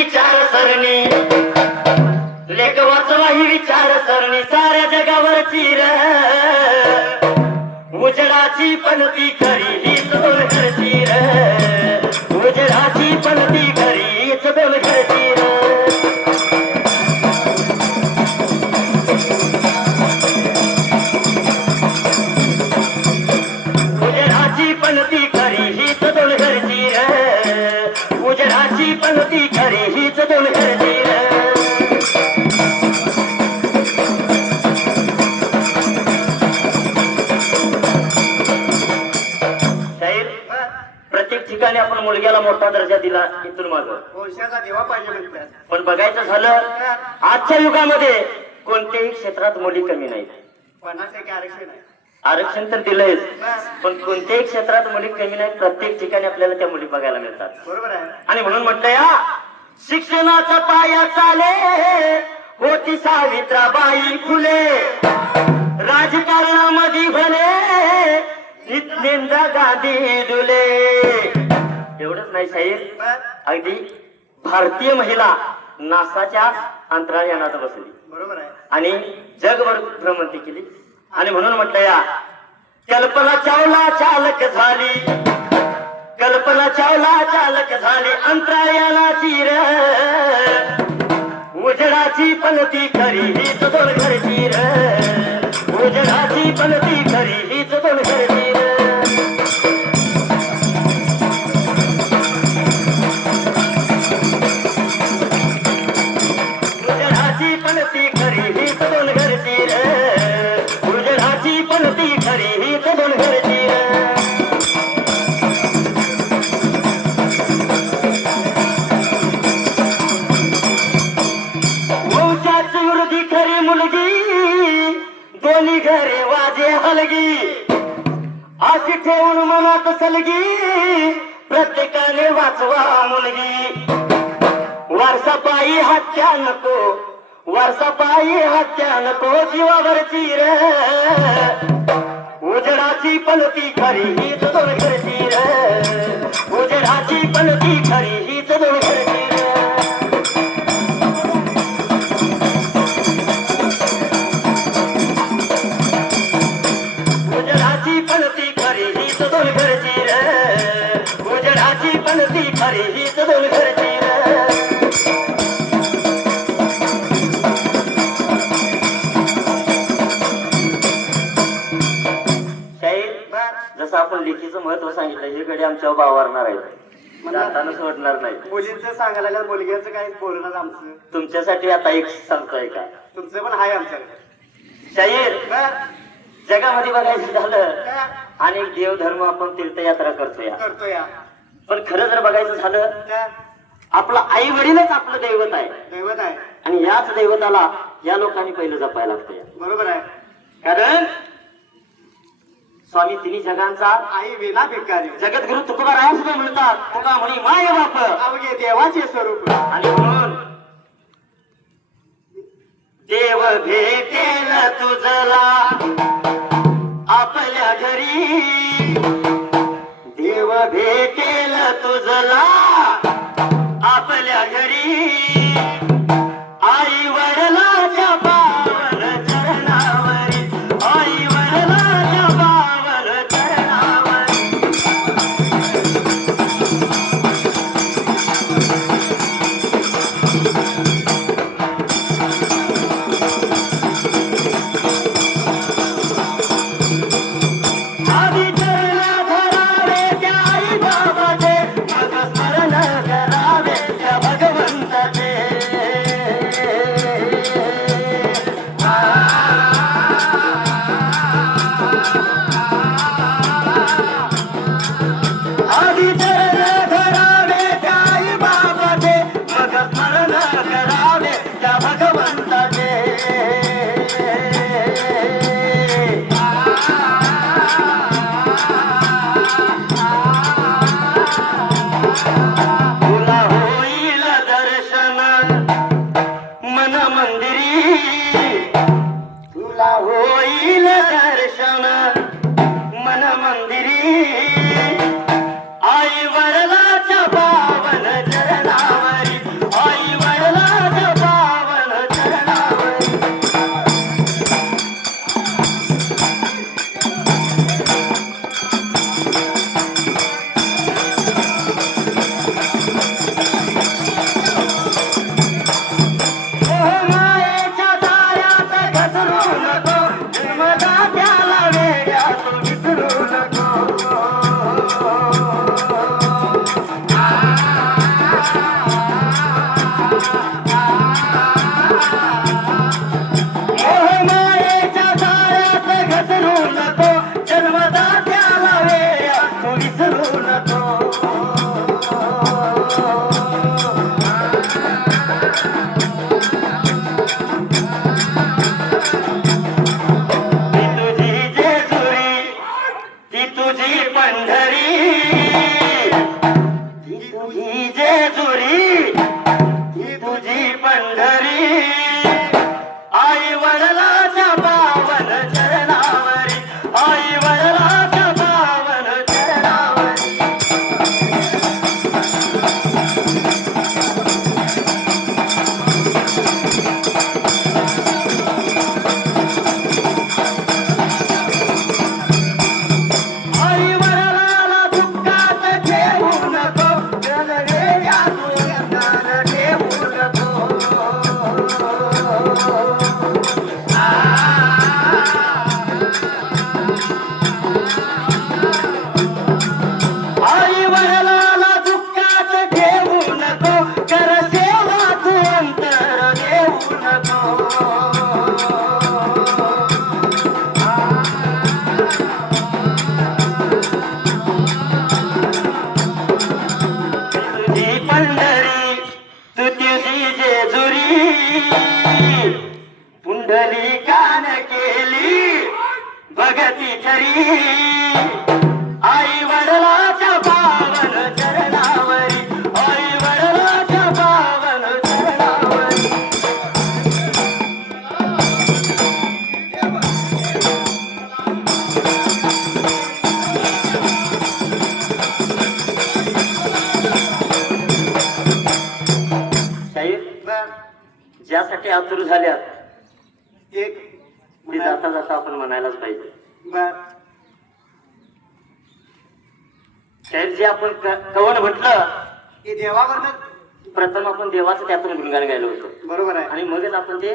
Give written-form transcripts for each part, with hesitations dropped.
विचारसरणी, लेख वाचवा ही विचारसरणी, साऱ्या जगावरची र उजडाची पणती खरी हीच दोन घरची र, उजडाची पणती खरी हीच दोन घरची र. उजडाची पणती खरी हीच दोन घरची र, उजडाची पणती खरी हीच दोन घरची र. प्रत्येक ठिकाणी आपण मुलग्याला मोठा दर्जा दिला इथून मागं वंशाचा देवा पाहिजे म्हणतात. पण बघायचं झालं आजच्या युगामध्ये कोणत्याही क्षेत्रात मुली कमी नाहीत. 50% आरक्षण आहे. आरक्षण तर दिलंयच, पण कोणत्याही क्षेत्रात मुली कमी नाहीत. प्रत्येक ठिकाणी आपल्याला त्या मुली बघायला मिळतात. बरोबर आहे. आणि म्हणून म्हटलं या शिक्षणाचा पाया चाले होती सावित्राबाई फुले, राजकारणामध्ये भले नित्यानंद गांधी डुले. एवढंच नाही साहेब, अगदी भारतीय महिला नासाच्या अंतराळयानात बसली. बरोबर आहे. आणि जगभर भ्रमंती केली. आणि म्हणून म्हटलं या कल्पना चावला चालक झाली, कल्पना चावला चालक झाली अंतराळयानाची र, उजडाची पणती खरी हीच दोन घरची र, उजडाची पणती खरी हीच दोन घरची र. उजडाची पणती खरी हीच दोन घरची र, उजडाची पणती खरी हीच दोन घरची र. वंशाची वृद्धी खरी मुलगी, दोन्ही घरे वाजे हलगी, अशी ठेवून मनात सलगी, प्रत्येकाने वाचवा मुलगी. वारसापायी हत्या नको, वारसापायी हत्या नको, जीवावरची र, उजडाची पणती खरी हीच दोन घरची र, उजडाची पणती खरी हीच दोन घरची र. उजडाची पणती खरी हीच दोन घरची र, उजडाची पणती खरी हीच दोन घरची र. जसं आपण लेखीचं महत्व सांगितलं, हे कडे आमच्या वावरणार आहे, जाताना सोडणार नाही. मुलींचं सांगायला मुलग्याचं काय बोलणार आमचं. तुमच्यासाठी आता एक सांगतोय का, तुमचं पण आहे आमच्याकडे. शाहीर जगामध्ये बघायचं झालं अनेक देवधर्म आपण तीर्थयात्रा करतोय, पण खरं जर बघायचं झालं आपलं आई वडीलच आपलं दैवत आहे. दैवत आहे. आणि याच दैवताला या लोकांनी पहिलं जपायला लागतंय. बरोबर आहे. कारण स्वामी तिन्ही जगांचा आई विना भिकारी, जगद्गुरु तुकोबाराया सुद्धा म्हणतात, तुका म्हणी माय बाप अवघे देवाचे स्वरूप. आणि म्हणून देव भेटेल तुझला आपल्या घरी, देव भेटेल तुझला आपल्या घरी, आई वडिलाच्या पावन चरणावरी, आई वडिलाच्या पावन चरणावरी. आधी चरण धरावे त्या आई बाबाचे, मग स्मरण करावे त्या भगवंताचे. चरणावरी आई वडिलाच्या पावन चरणावरी आई वडिलाच्या पावन चरणावरी शाहीर ज्यासाठी आतुर झाल्यात एक ते जाता जाता आपण म्हणायलाच पाहिजे. बर शाहीर जे आपण कवन म्हटलं की देवावरनं प्रथम आपण देवाचं त्यातून गुणगान गायलं होतं बरोबर आहे आणि मगच आपण ते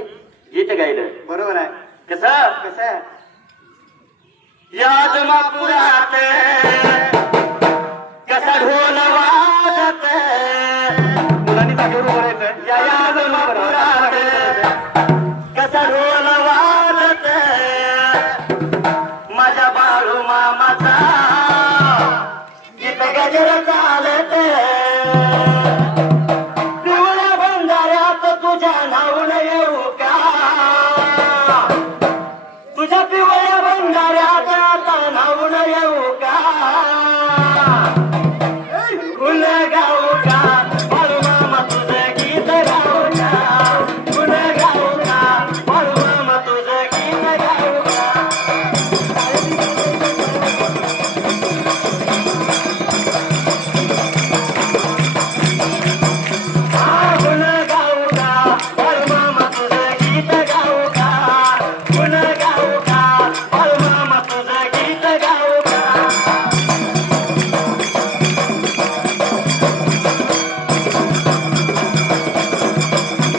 गीत गायलं. बरोबर आहे कसं कसं आहे याद मापुरात कसा ढोल वाजत मुलांनी जागेवर उभं राहायचं या याद मापुरात कसा ढोल वाजत माझ्या बाळू मामाचा गीत गजर चालत पिवळ्या बंधाऱ्यात तुझ्या नावून येऊ का तुझ्या पिवळ्या बंधाऱ्यात आता नावून येऊ का गुण गाऊ का बाळू मामा तुझं गीत गाऊ का गुण गाऊ का बाळू मामा तुझं गीत गाऊ का गुण गाऊ का बाळू मामा तुझं गीत गाऊ का गुण गाऊ का बाळू मामा तुझं गीत गाऊ का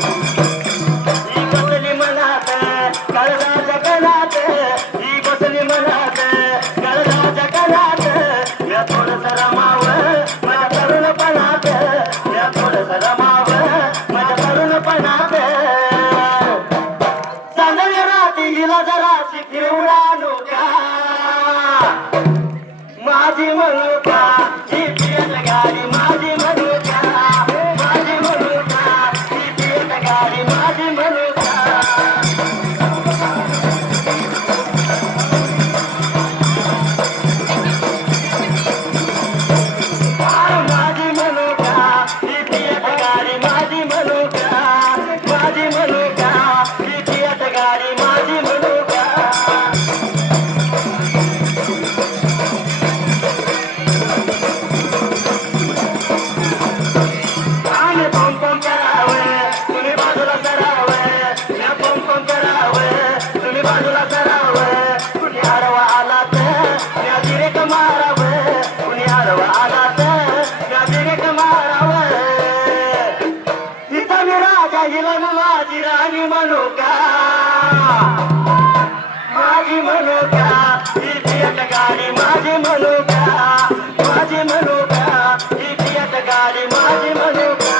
ही बसली मनात कळदाच्या कणात ही बसली मनात कळदाच्या कणात या थोडस रमाव माझ्या तरुणपणात या थोडस रमाव माझ्या तरुणपणात चांदण्या राती हिला जराशी फिरवून आणू का माझी म्हणू का ही पियत गाडी माझी म्हणू का माझी म्हणू का ही पियत गाडी माझी म्हणू का माझी म्हणू का ही पियत गाडी माझी म्हणू का माझी म्हणू का ही पियत गाडी माझी म्हणू का आणि पंपम करावं तुम्ही बाजूला करावं या पंपम करावं तुम्ही बाजूला करावं कुणी आडवा आला तर या दिरेक मारावं कुणी आडवा आला तर या दिरेक मारावं तिथं मी राजा हिला माझी राणी म्हणू का माझी म्हणू का ही पियत गाडी माझी म्हणू का माझी म्हणू का ही पियत गाडी माझी म्हणू का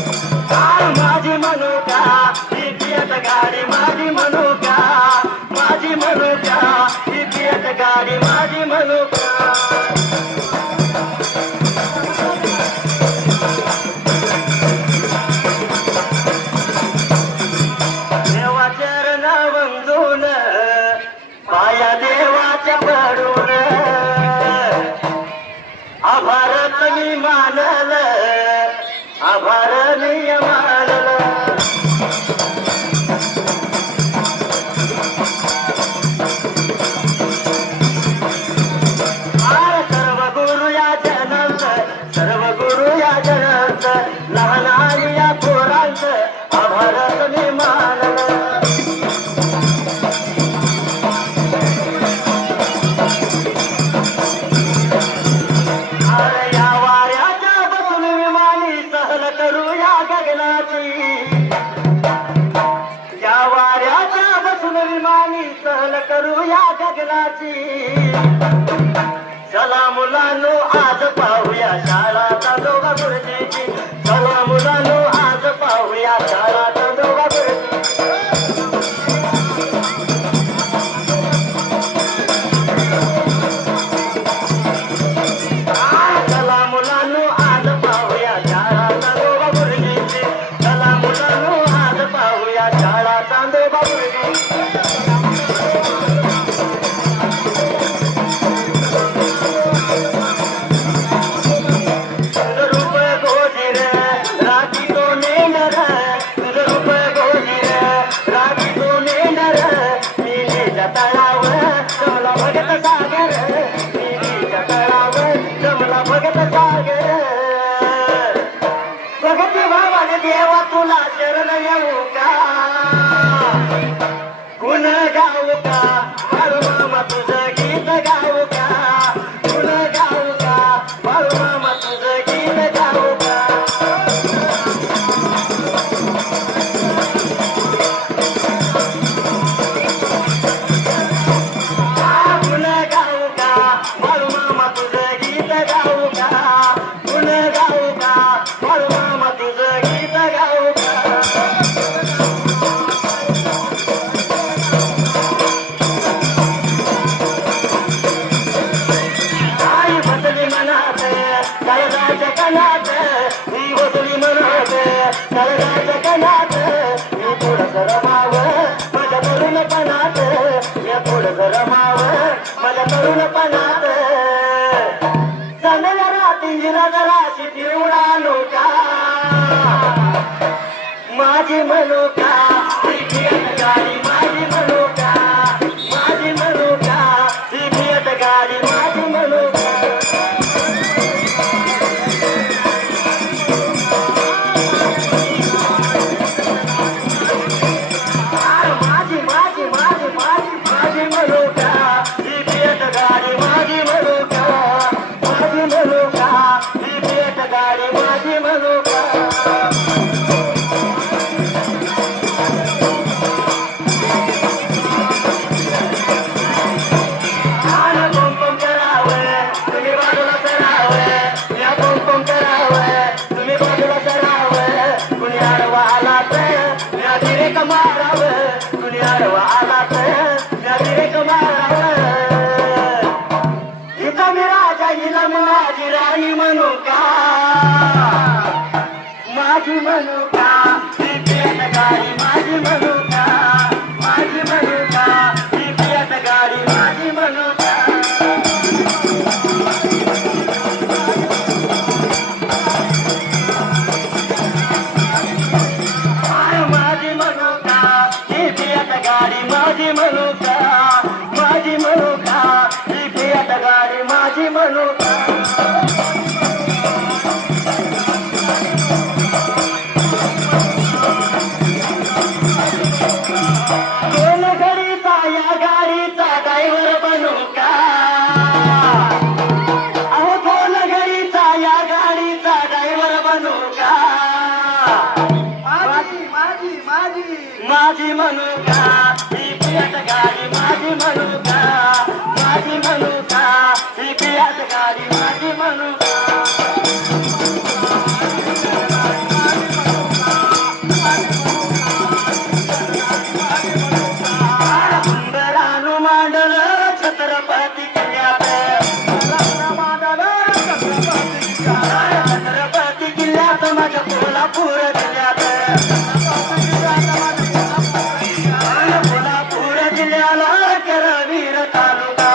माझी म्हणू का ही पियत गाडी माझी म्हणू का माझी म्हणू का ही पियत गाडी माझी म्हणू का देवा चरण वंदून पाया देवाच्या पडून आभार मी मानल आभार मी मानल सर्व गुरु या जनंत सर्व गुरु या जनंत लहान आणि या थोरांत आभार मी मानल या वाऱ्याच्या बसून विमानी सहल करूया गगनाची या वाऱ्याच्या बसून विमानी सहल करूया गगनाची चला मुलांनो आज पाहूया शाळा चांदोबा गुरुजीची चला मुलांनो आज पाहूया शाळा चांदोबा गुरुजीची चला मुलांनो आज पाहूया शाळा चांदोबा गुरुजीची सागर विहिरीच्या तळावर जमला भगत सागर भगती भावाने देवा तुला शरण येऊ का गुण गाऊ का बाळू मामा तुझं गीत गाऊ का गुण गाऊ का बाळू मामा तुझं गीत गाऊ का गुण गाऊ का बाळू मामा तुझं गीत गाऊ का गुण गाऊ का बाळू मामा तुझं गीत गाऊ का आई बसली मनात तळगाच्या कणात ही बसली मनात तळगाच्या कणात मी थोडस रमाव माझ्या तरुणपणात मी थोडस रमाव माझ्या तरुणपणात चांगल्या रात्री जराशी पिवळा नोका माझी मनोका गाडी माझी मनोका माझी मनोका ही भियत गाडी माझी मनोका माझी माझी माझी माझी माझी मनोका ही भियत गाडी माझी मनोका माझी मनोका ही भियत गाडी माझी मनोका माझी मनोका ही पियत गाडी माझी मनोका माझी मनोका ही पियत गाडी माझी मनोका माझी मनोका ही पियत गाडी माझी मनोका माझी मनोका ही पियत गाडी माझी मनोका दोन घडीचा या गाडीचा ड्रायव्हर बनू का अहो दोन घडीचा या गाडीचा ड्रायव्हर बनू का माझी माझी माझी माझी मनोका ही पियत गाडी माझी मनोका माझी मनोका ही पियत गाडी माझी मनोका सुंदरानु मांडल छत्रपती किल्ल्यात छत्रपती किल्ल्यात माझ्या कोल्हापूर जिल्ह्यात कोल्हापूर जिल्ह्याला करवीर तालुका